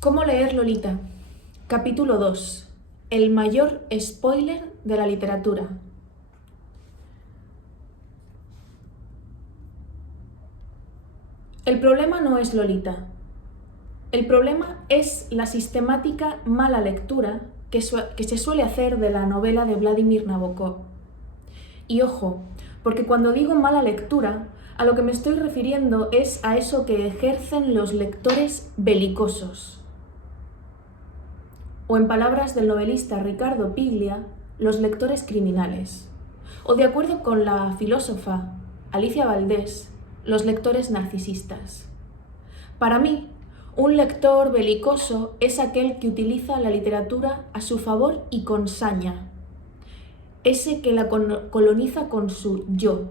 ¿Cómo leer Lolita? Capítulo 2. El mayor spoiler de la literatura. El problema no es Lolita. El problema es la sistemática mala lectura que se suele hacer de la novela de Vladimir Nabokov. Y ojo, porque cuando digo mala lectura, a lo que me estoy refiriendo es a eso que ejercen los lectores belicosos. O en palabras del novelista Ricardo Piglia, los lectores criminales. O de acuerdo con la filósofa Alicia Valdés, los lectores narcisistas. Para mí, un lector belicoso es aquel que utiliza la literatura a su favor y con saña. Ese que la coloniza con su yo.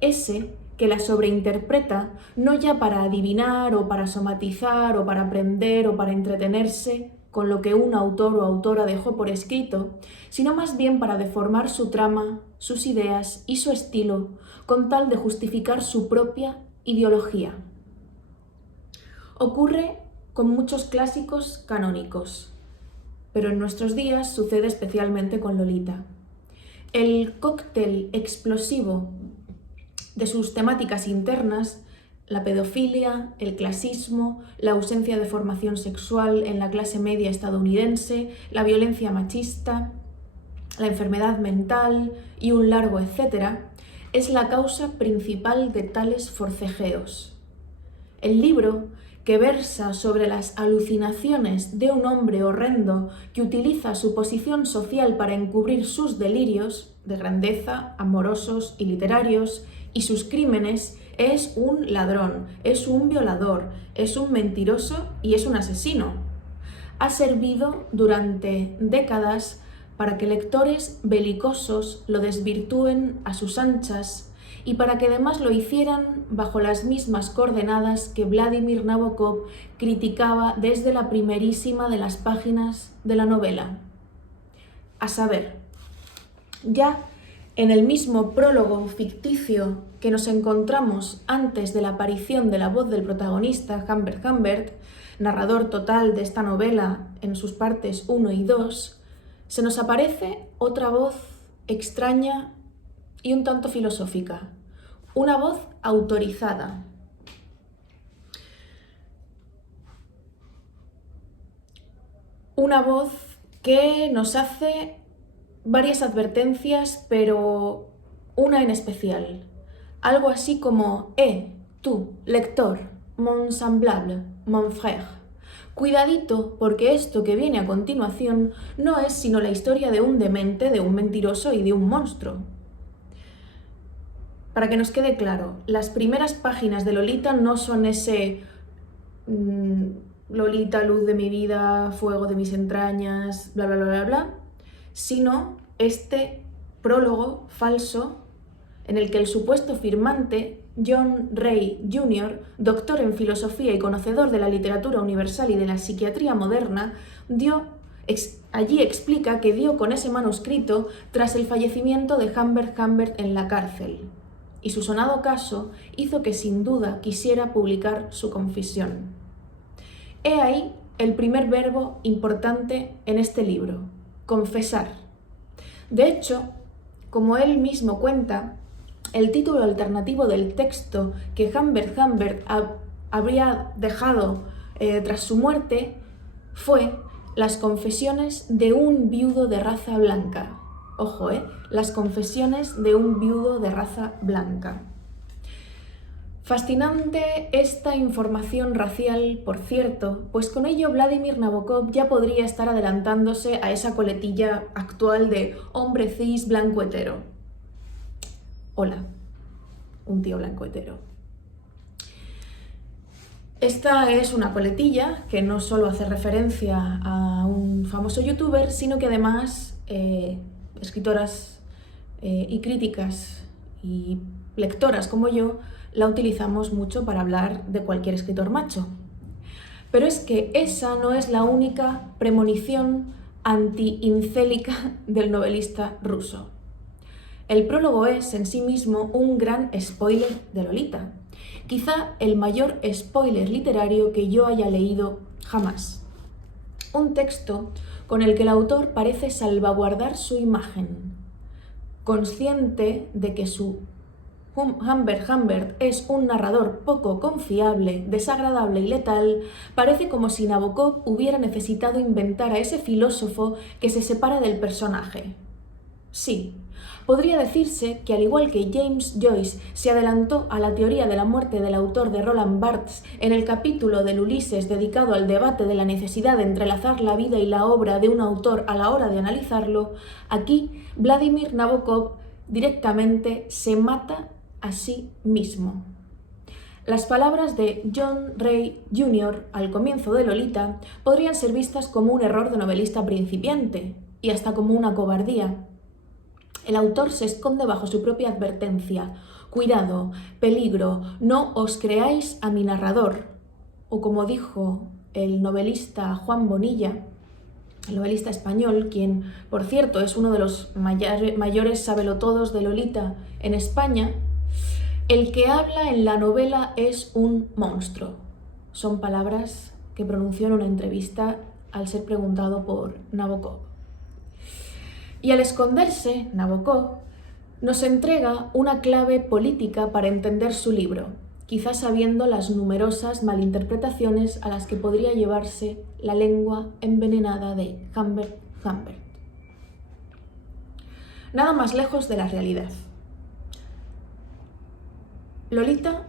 Ese que la sobreinterpreta no ya para adivinar o para somatizar o para aprender o para entretenerse con lo que un autor o autora dejó por escrito, sino más bien para deformar su trama, sus ideas y su estilo con tal de justificar su propia ideología. Ocurre con muchos clásicos canónicos, pero en nuestros días sucede especialmente con Lolita. El cóctel explosivo de sus temáticas internas, la pedofilia, el clasismo, la ausencia de formación sexual en la clase media estadounidense, la violencia machista, la enfermedad mental y un largo etcétera, es la causa principal de tales forcejeos. El libro, que versa sobre las alucinaciones de un hombre horrendo que utiliza su posición social para encubrir sus delirios de grandeza, amorosos y literarios, y sus crímenes, es un ladrón, es un violador, es un mentiroso y es un asesino. Ha servido durante décadas para que lectores belicosos lo desvirtúen a sus anchas y para que además lo hicieran bajo las mismas coordenadas que Vladimir Nabokov criticaba desde la primerísima de las páginas de la novela. A saber, ya en el mismo prólogo ficticio que nos encontramos antes de la aparición de la voz del protagonista, Humbert, narrador total de esta novela en sus partes 1 y 2, se nos aparece otra voz extraña y un tanto filosófica, una voz autorizada. Una voz que nos hace varias advertencias, pero una en especial. Algo así como: tú, lector, mon semblable, mon frère. Cuidadito, porque esto que viene a continuación no es sino la historia de un demente, de un mentiroso y de un monstruo. Para que nos quede claro, las primeras páginas de Lolita no son ese Lolita, luz de mi vida, fuego de mis entrañas, bla bla bla bla bla, sino este prólogo falso en el que el supuesto firmante, John Ray Jr., doctor en filosofía y conocedor de la literatura universal y de la psiquiatría moderna, allí explica que dio con ese manuscrito tras el fallecimiento de Humbert en la cárcel, y su sonado caso hizo que sin duda quisiera publicar su confesión. He ahí el primer verbo importante en este libro: confesar. De hecho, como él mismo cuenta, el título alternativo del texto que Humbert habría dejado tras su muerte fue Las confesiones de un viudo de raza blanca. Ojo, las confesiones de un viudo de raza blanca. Fascinante esta información racial, por cierto, pues con ello Vladimir Nabokov ya podría estar adelantándose a esa coletilla actual de hombre cis blanco hetero. Hola, un tío blanco hetero. Esta es una coletilla que no solo hace referencia a un famoso youtuber, sino que además escritoras y críticas y lectoras como yo la utilizamos mucho para hablar de cualquier escritor macho. Pero es que esa no es la única premonición anti-incélica del novelista ruso. El prólogo es en sí mismo un gran spoiler de Lolita, quizá el mayor spoiler literario que yo haya leído jamás. Un texto con el que el autor parece salvaguardar su imagen, consciente de que su Humbert es un narrador poco confiable, desagradable y letal. Parece como si Nabokov hubiera necesitado inventar a ese filósofo que se separa del personaje. Sí, podría decirse que al igual que James Joyce se adelantó a la teoría de la muerte del autor de Roland Barthes en el capítulo del Ulises dedicado al debate de la necesidad de entrelazar la vida y la obra de un autor a la hora de analizarlo, aquí Vladimir Nabokov directamente se mata a sí mismo. Las palabras de John Ray Jr. al comienzo de Lolita podrían ser vistas como un error de novelista principiante y hasta como una cobardía. El autor se esconde bajo su propia advertencia: cuidado, peligro, no os creáis a mi narrador. O como dijo el novelista Juan Bonilla, el novelista español, quien, por cierto, es uno de los mayores sabelotodos de Lolita en España: el que habla en la novela es un monstruo. Son palabras que pronunció en una entrevista al ser preguntado por Nabokov. Y al esconderse, Nabokov nos entrega una clave política para entender su libro, quizás sabiendo las numerosas malinterpretaciones a las que podría llevarse la lengua envenenada de Humbert. Nada más lejos de la realidad. Lolita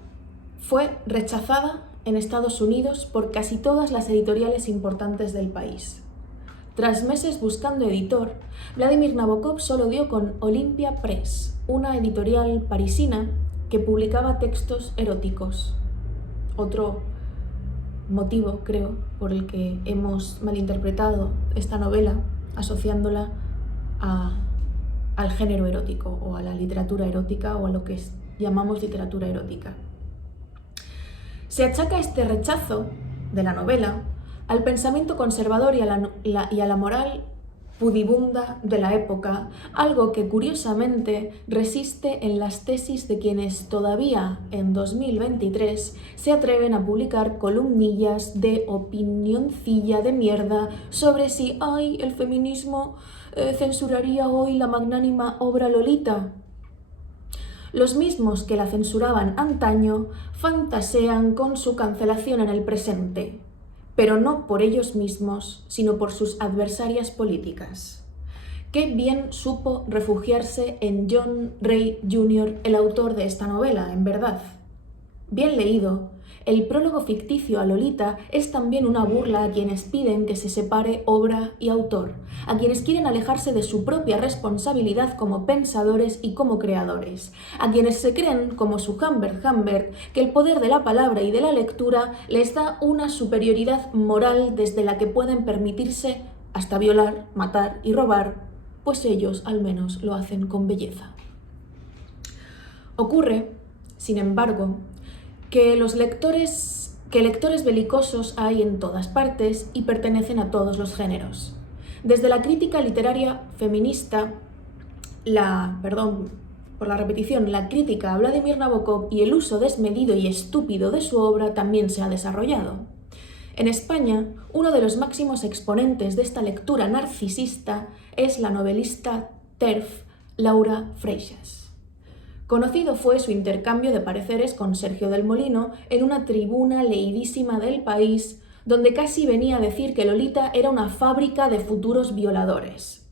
fue rechazada en Estados Unidos por casi todas las editoriales importantes del país. Tras meses buscando editor, Vladimir Nabokov solo dio con Olympia Press, una editorial parisina que publicaba textos eróticos. Otro motivo, creo, por el que hemos malinterpretado esta novela, asociándola al género erótico o a la literatura erótica o a lo que llamamos literatura erótica. Se achaca este rechazo de la novela al pensamiento conservador y a la moral pudibunda de la época, algo que curiosamente resiste en las tesis de quienes todavía en 2023 se atreven a publicar columnillas de opinioncilla de mierda sobre si el feminismo censuraría hoy la magnánima obra Lolita. Los mismos que la censuraban antaño fantasean con su cancelación en el presente, pero no por ellos mismos, sino por sus adversarias políticas. Qué bien supo refugiarse en John Ray Jr., el autor de esta novela, en verdad. Bien leído, el prólogo ficticio a Lolita es también una burla a quienes piden que se separe obra y autor, a quienes quieren alejarse de su propia responsabilidad como pensadores y como creadores, a quienes se creen, como su Humbert, que el poder de la palabra y de la lectura les da una superioridad moral desde la que pueden permitirse hasta violar, matar y robar, pues ellos al menos lo hacen con belleza. Ocurre, sin embargo, que lectores belicosos hay en todas partes y pertenecen a todos los géneros. Desde la crítica literaria feminista, la crítica a Vladimir Nabokov y el uso desmedido y estúpido de su obra también se ha desarrollado. En España, uno de los máximos exponentes de esta lectura narcisista es la novelista TERF Laura Freixas. Conocido fue su intercambio de pareceres con Sergio del Molino en una tribuna leidísima del País, donde casi venía a decir que Lolita era una fábrica de futuros violadores,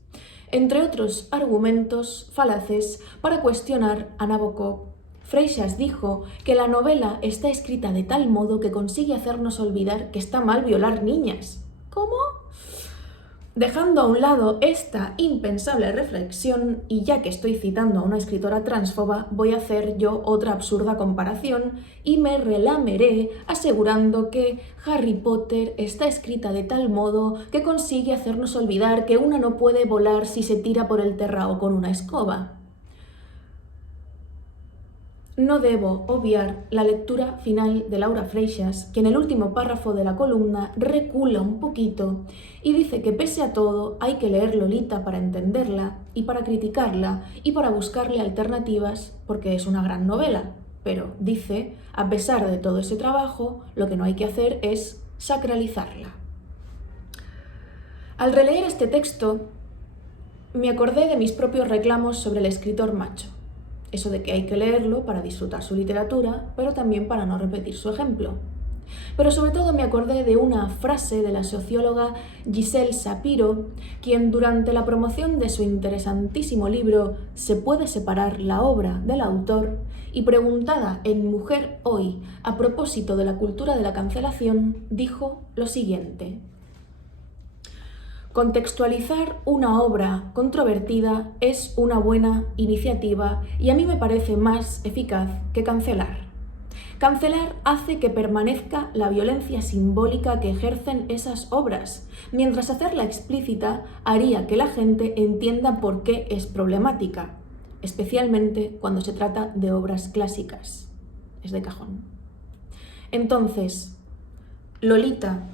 entre otros argumentos falaces para cuestionar a Nabokov. Freixas dijo que la novela está escrita de tal modo que consigue hacernos olvidar que está mal violar niñas. ¿Cómo? Dejando a un lado esta impensable reflexión, y ya que estoy citando a una escritora transfoba, voy a hacer yo otra absurda comparación y me relameré asegurando que Harry Potter está escrita de tal modo que consigue hacernos olvidar que una no puede volar si se tira por el terrao con una escoba. No debo obviar la lectura final de Laura Freixas, que en el último párrafo de la columna recula un poquito y dice que pese a todo hay que leer Lolita para entenderla y para criticarla y para buscarle alternativas porque es una gran novela. Pero, dice, a pesar de todo ese trabajo, lo que no hay que hacer es sacralizarla. Al releer este texto, me acordé de mis propios reclamos sobre el escritor macho. Eso de que hay que leerlo para disfrutar su literatura, pero también para no repetir su ejemplo. Pero sobre todo me acordé de una frase de la socióloga Giselle Sapiro, quien durante la promoción de su interesantísimo libro ¿Se puede separar la obra del autor?, y preguntada en Mujer Hoy a propósito de la cultura de la cancelación, dijo lo siguiente: contextualizar una obra controvertida es una buena iniciativa y a mí me parece más eficaz que cancelar. Cancelar hace que permanezca la violencia simbólica que ejercen esas obras, mientras hacerla explícita haría que la gente entienda por qué es problemática, especialmente cuando se trata de obras clásicas. Es de cajón. Entonces, ¿Lolita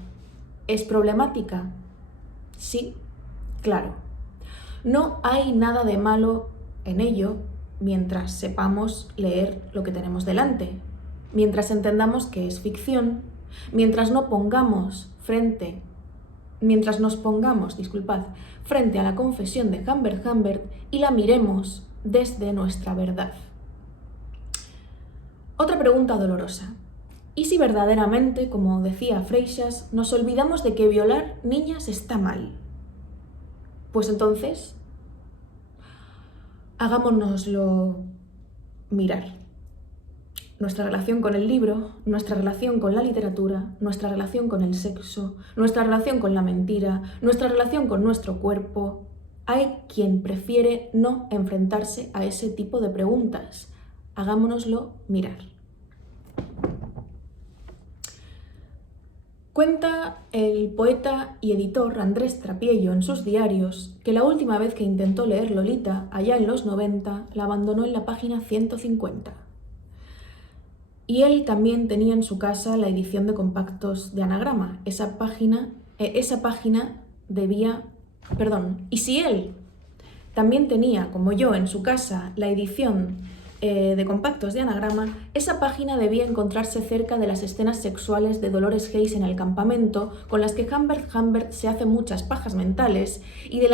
es problemática? Sí, claro. No hay nada de malo en ello mientras sepamos leer lo que tenemos delante, mientras entendamos que es ficción, mientras nos pongamos frente a la confesión de Humbert Humbert y la miremos desde nuestra verdad. Otra pregunta dolorosa. ¿Y si verdaderamente, como decía Freixas, nos olvidamos de que violar niñas está mal? Pues entonces, hagámonoslo mirar. Nuestra relación con el libro, nuestra relación con la literatura, nuestra relación con el sexo, nuestra relación con la mentira, nuestra relación con nuestro cuerpo. Hay quien prefiere no enfrentarse a ese tipo de preguntas. Hagámonoslo mirar. Cuenta el poeta y editor Andrés Trapiello en sus diarios que la última vez que intentó leer Lolita, allá en los 90, la abandonó en la página 150. Y él también tenía en su casa la edición de compactos de Anagrama. Y si él también tenía, como yo, en su casa la edición de compactos de Anagrama, esa página debía encontrarse cerca de las escenas sexuales de Dolores Hayes en el campamento, con las que Humbert Humbert se hace muchas pajas mentales y de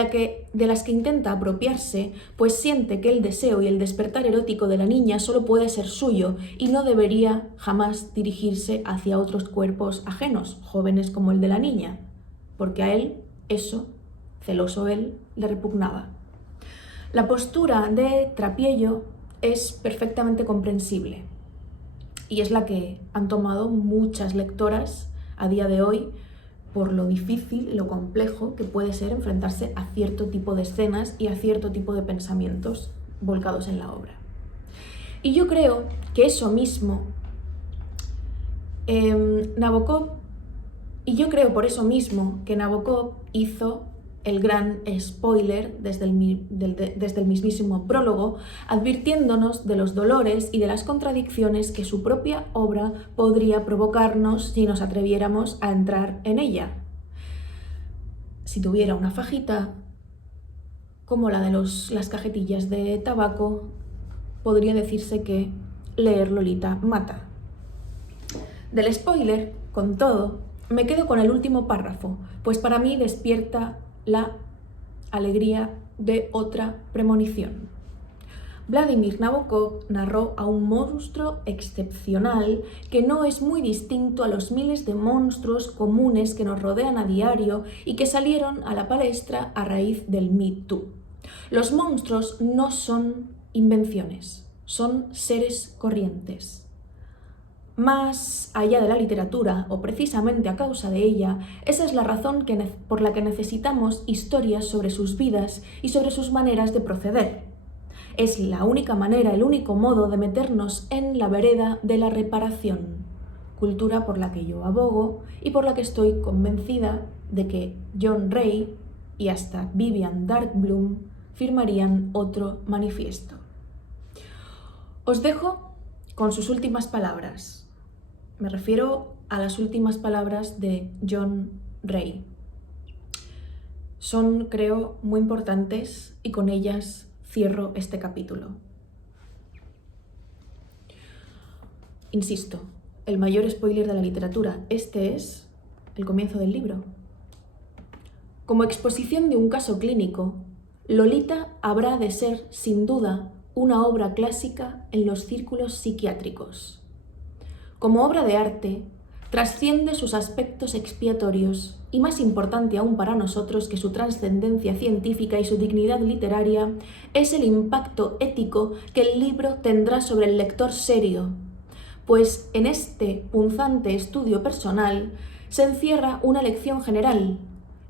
las que intenta apropiarse, pues siente que el deseo y el despertar erótico de la niña solo puede ser suyo y no debería jamás dirigirse hacia otros cuerpos ajenos, jóvenes como el de la niña, porque a él eso, celoso él, le repugnaba. La postura de Trapiello es perfectamente comprensible y es la que han tomado muchas lectoras a día de hoy por lo difícil y lo complejo que puede ser enfrentarse a cierto tipo de escenas y a cierto tipo de pensamientos volcados en la obra. Y yo creo que eso mismo por eso mismo que Nabokov hizo el gran spoiler desde el mismísimo prólogo, advirtiéndonos de los dolores y de las contradicciones que su propia obra podría provocarnos si nos atreviéramos a entrar en ella. Si tuviera una fajita, como la de las cajetillas de tabaco, podría decirse que leer Lolita mata. Del spoiler, con todo, me quedo con el último párrafo, pues para mí despierta la alegría de otra premonición. Vladimir Nabokov narró a un monstruo excepcional que no es muy distinto a los miles de monstruos comunes que nos rodean a diario y que salieron a la palestra a raíz del Me Too. Los monstruos no son invenciones, son seres corrientes. Más allá de la literatura, o precisamente a causa de ella, esa es la razón por la que necesitamos historias sobre sus vidas y sobre sus maneras de proceder. Es la única manera, el único modo de meternos en la vereda de la reparación, cultura por la que yo abogo y por la que estoy convencida de que John Ray y hasta Vivian Darkblum firmarían otro manifiesto. Os dejo con sus últimas palabras. Me refiero a las últimas palabras de John Ray. Son, creo, muy importantes y con ellas cierro este capítulo. Insisto, el mayor spoiler de la literatura. Este es el comienzo del libro. Como exposición de un caso clínico, Lolita habrá de ser, sin duda, una obra clásica en los círculos psiquiátricos. Como obra de arte, trasciende sus aspectos expiatorios y, más importante aún para nosotros que su trascendencia científica y su dignidad literaria, es el impacto ético que el libro tendrá sobre el lector serio, pues en este punzante estudio personal se encierra una lección general: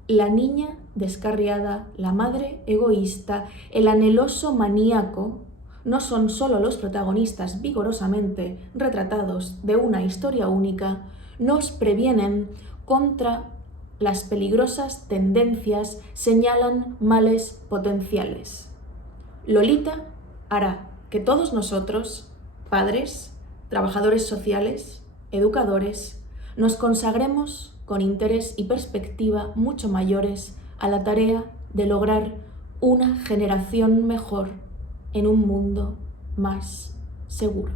la niña descarriada, la madre egoísta, el anheloso maníaco no son solo los protagonistas vigorosamente retratados de una historia única, nos previenen contra las peligrosas tendencias, señalan males potenciales. Lolita hará que todos nosotros, padres, trabajadores sociales, educadores, nos consagremos con interés y perspectiva mucho mayores a la tarea de lograr una generación mejor en un mundo más seguro.